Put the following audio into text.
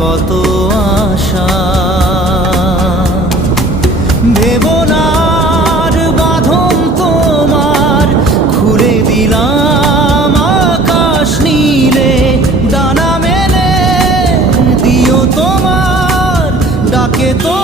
কত আশা। ভেবনার বাঁধন তোমার খুলে দিলাম আকাশ নীলে, ডানা মেলে দিও তোমার ডাকে তো